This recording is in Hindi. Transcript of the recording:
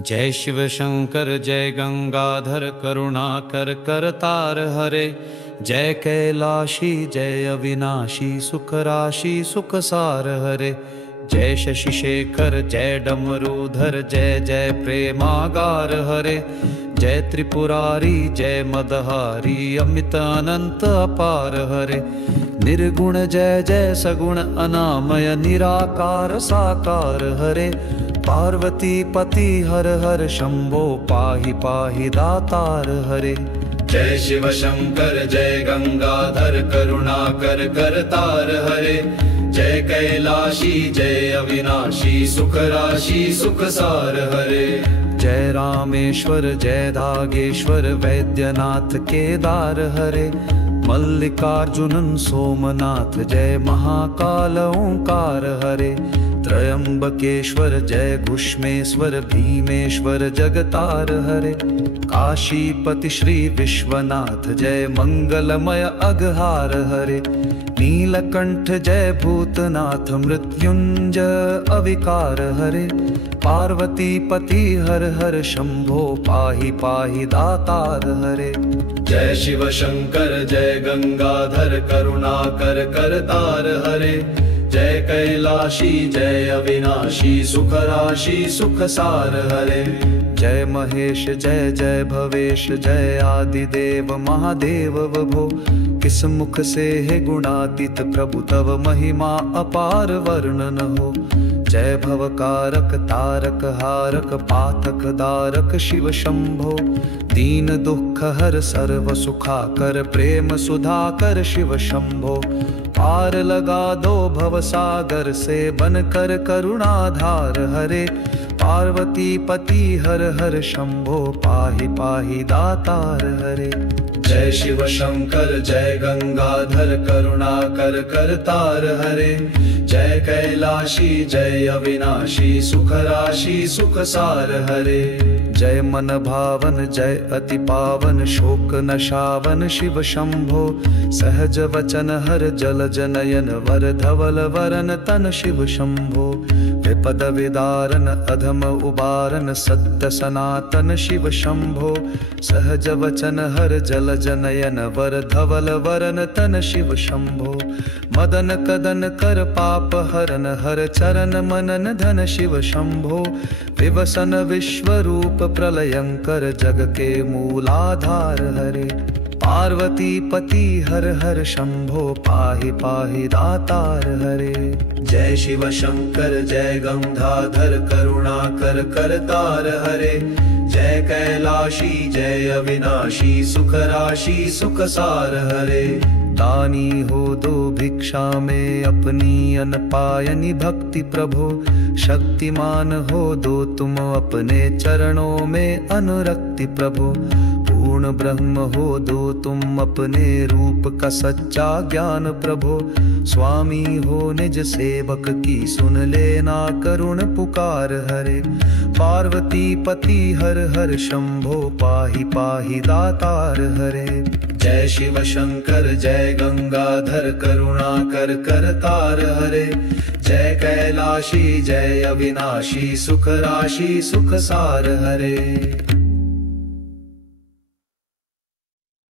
जय शिव शंकर जय गंगाधर करुणाकर करतार हरे। जय कैलाशी जय अविनाशी सुख राशि सुख सार हरे। जय शशि शेखर जय डमरूधर जय जय प्रेमागार हरे। जय त्रिपुरारी जय मदहारी अमित अनंत अपार हरे। निर्गुण जय जय सगुण अनामय निराकार साकार हरे। पार्वती पति हर हर शंभो पाहि पाहि दातार हरे। जय शिव शंकर जय गंगाधर करुणाकर करतार हरे। जय कैलाशी जय अविनाशी सुख राशि सुख सार हरे। जय रामेश्वर जय दागेश्वर वैद्यनाथ केदार हरे। मल्लिकार्जुनन सोमनाथ जय महाकाल ओंकार हरे। त्रयंबकेश्वर जय घुष्मेश्वर भीमेश्वर जगतार हरे। काशीपति श्री विश्वनाथ जय मंगलमय अघहार हरे। नीलकंठ जय भूतनाथ मृत्युंजय अविकार हरे। पार्वती पति हर हर शंभो पाहि पाहि दातार हरे। जय शिव शंकर जय गंगाधर करुणाकर करतार हरे। जय कैलाशी जय अविनाशी सुख राशि सुख सार हरे। जय महेश जय जय भवेश जय आदिदेव महादेव वभो। किस मुख से है गुणातीत प्रभु तव महिमा अपार वर्णन हो। जय भवकारक तारक हारक पातक दारक शिव शंभो। दीन दुख हर सर्व सुखाकर प्रेम सुधाकर शिव शंभो। पार लगा दो भव सागर से बनकर करुणाधार हरे। पार्वती पति हर हर शंभो पाहि पाहि दातार हरे। जय शिव शंकर जय गंगाधर करुणाकर करतार हरे। जय कैलाशी जय अविनाशी सुख राशि सुख सार हरे। जय मन भावन जय अति पावन शोक नशावन शिव शंभो। सहज वचन हर जल जनयन वर धवल वरन तन शिव शंभो। विपद विदारन अधम उबारन सत्य सनातन शिव शंभो। सहज वचन हर जल जनयन वर धवल वरन तन शिव शंभो। मदन कदन कर पाप हरन हर चरण मनन धन शिव शंभो। विवसन विश्वरूप प्रलयंकर जग के मूलाधार हरे। पार्वती पति हर हर शंभो पाहि पाहि दातार हरे। जय शिव शंकर जय गंगाधर करुणाकर करतार हरे। जय कैलाशी जय अविनाशी सुख राशि सुख सार हरे। दानी हो दो भिक्षा में अपनी अनपायनी भक्ति प्रभो। शक्तिमान हो दो तुम अपने चरणों में अनुरक्ति प्रभो। पूर्ण ब्रह्म हो दो तुम अपने रूप का सच्चा ज्ञान प्रभो। स्वामी हो निज सेवक की सुन लेना करुण पुकार हरे। पार्वती पति हर हर शंभो पाहि पाहि दातार हरे। जय शिव शंकर जय गंगाधर करुणाकर करतार हरे। जय कैलाशी जय अविनाशी सुख राशि सुख सार हरे।